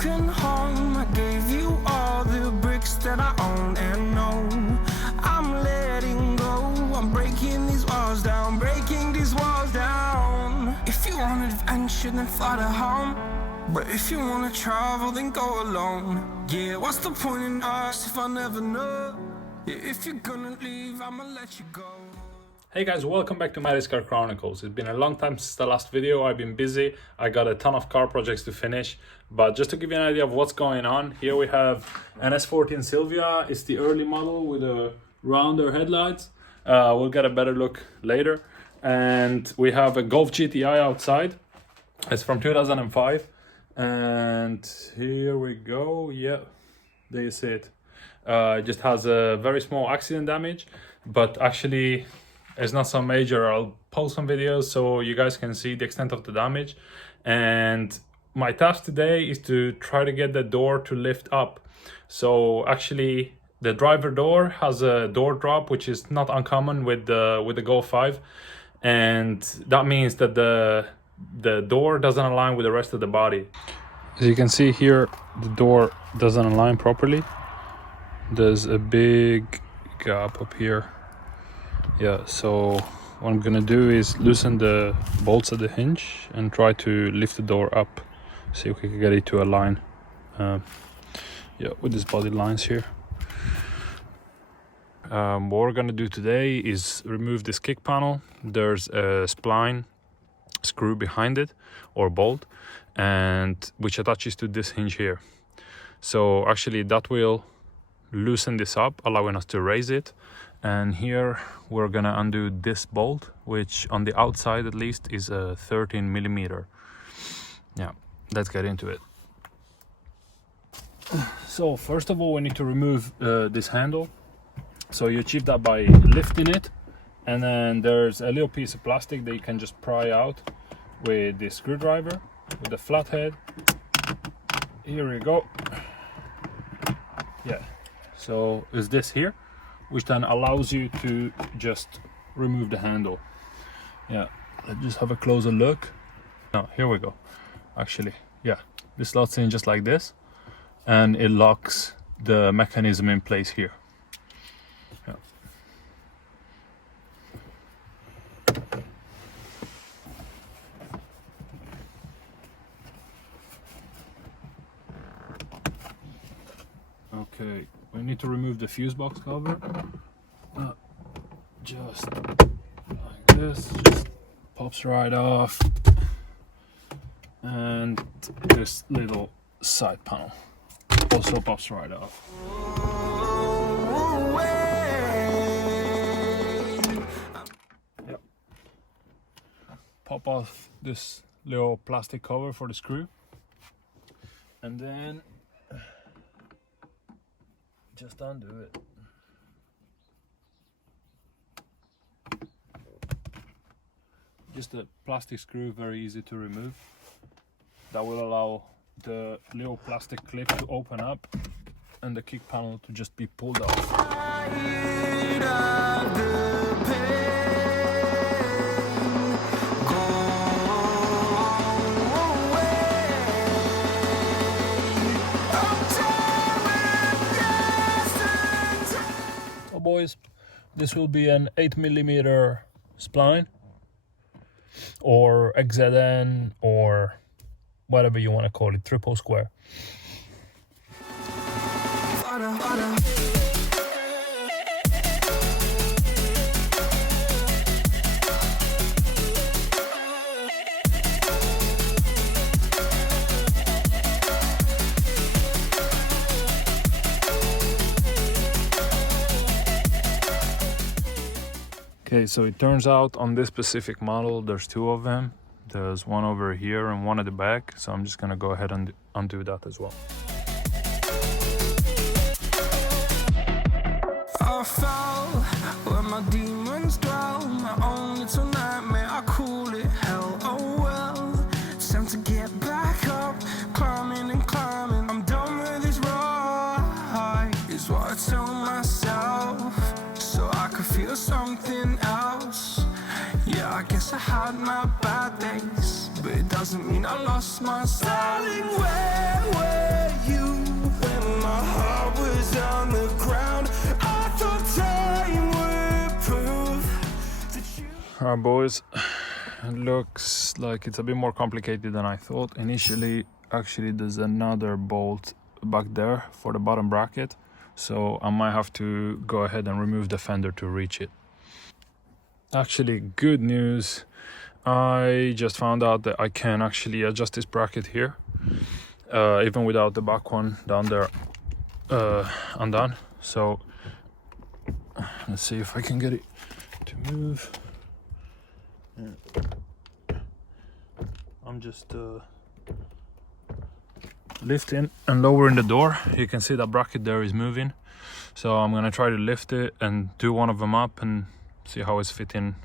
broken home. I gave you all the bricks that I own and know. I'm letting go. I'm breaking these walls down, breaking these walls down. If you want adventure, then fly to home. But if you wanna travel, then go alone. Yeah, what's the point in us if I never know? Yeah, if you're gonna leave, I'ma let you go. Hey guys, welcome back to My Race Car Chronicles. It's been a long time since the last video. I've been busy. I got a ton of car projects to finish. But just to give you an idea of what's going on, here we have an S14 Silvia. It's the early model with a rounder headlights. We'll get a better look later. And we have a Golf GTI outside. It's from 2005. And here we go. Yeah, there you see it. It just has a very small accident damage, but actually it's not so major. I'll post some videos so you guys can see the extent of the damage. And my task today is to try to get the door to lift up. So actually the driver door has a door drop, which is not uncommon with the Golf 5, and that means that the door doesn't align with the rest of the body. As you can see here, the door doesn't align properly. There's a big gap up here. Yeah, so what I'm gonna do is loosen the bolts at the hinge and try to lift the door up, see if we can get it to align. Yeah, with these body lines here. What we're gonna do today is remove this kick panel. There's a spline screw behind it, or bolt, and which attaches to this hinge here. So actually that will loosen this up, allowing us to raise it. And here we're gonna undo this bolt, which on the outside at least is a 13 millimeter. Yeah, let's get into it. So first of all, we need to remove this handle. So you achieve that by lifting it, and then there's a little piece of plastic that you can just pry out with the screwdriver, with the flathead. Here we go. Yeah, so is this here, which then allows you to just remove the handle. Yeah, let's just have a closer look. Now here we go. Actually, yeah, this slots in just like this, and it locks the mechanism in place here. Yeah. Okay, we need to remove the fuse box cover. Just like this, just pops right off. And this little side panel also pops right off. Yep. Pop off this little plastic cover for the screw, and then just undo it. Just a plastic screw, very easy to remove. That will allow the little plastic clip to open up and the kick panel to just be pulled off. So boys, this will be an 8mm spline, or XZN, or whatever you want to call it, triple square. Okay, so it turns out on this specific model there's two of them. There's one over here and one at the back, so I'm just gonna go ahead and undo that as well. I fell where my demons dwell, my own little nightmare, I call it hell. Oh well, it's time to get back up, climbing and climbing. I'm done with this ride, is what I tell myself, so I could feel something else. Yeah, I guess I had my bad days, but doesn't mean I lost my darling. Where were you when my heart was on the ground? I thought time would prove that you. Alright boys, it looks like it's a bit more complicated than I thought initially. Actually there's another bolt back there for the bottom bracket, so I might have to go ahead and remove the fender to reach it. Actually, good news, I just found out that I can actually adjust this bracket here, even without the back one down there undone. So let's see if I can get it to move. I'm just lifting and lowering the door. You can see that bracket there is moving, so I'm gonna try to lift it and do one of them up and see how it's fitting.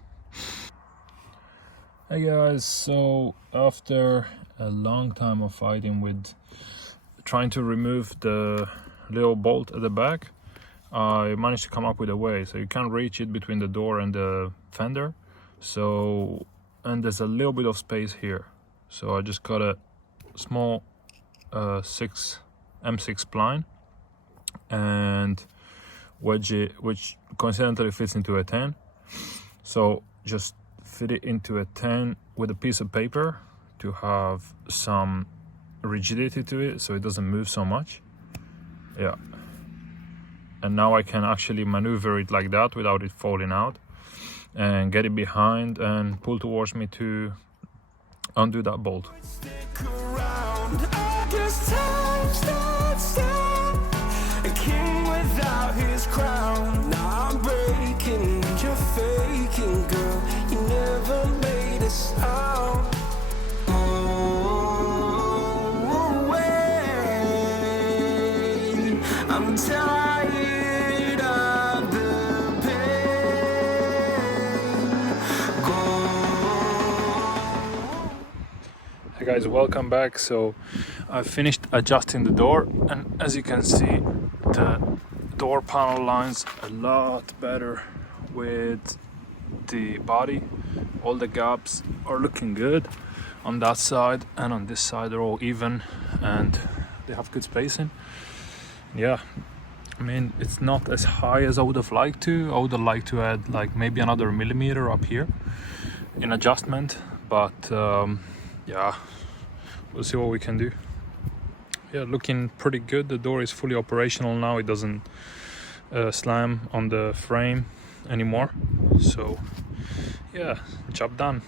Hey guys, so after a long time of fighting with trying to remove the little bolt at the back, I managed to come up with a way. So you can't reach it between the door and the fender, so, and there's a little bit of space here, so I just got a small M6 spline and wedge it, which coincidentally fits into a 10. So just fit it into a 10 with a piece of paper to have some rigidity to it so it doesn't move so much. Yeah, and now I can actually maneuver it like that without it falling out, and get it behind and pull towards me to undo that bolt. Time stands still, a king without his crown. Now I'm breaking and you're faking, girl. You never made a sound. Oh, wait, I'm tired of the pain. Go. Hey guys, welcome back. So I finished adjusting the door, and as you can see, the door panel lines a lot better with the body. All the gaps are looking good on that side, and on this side they're all even and they have good spacing. Yeah, I mean, it's not as high as I would have liked to. I would have liked to add like maybe another millimeter up here in adjustment, but yeah, we'll see what we can do. Yeah, looking pretty good. The door is fully operational now. It doesn't slam on the frame anymore. So yeah, job done.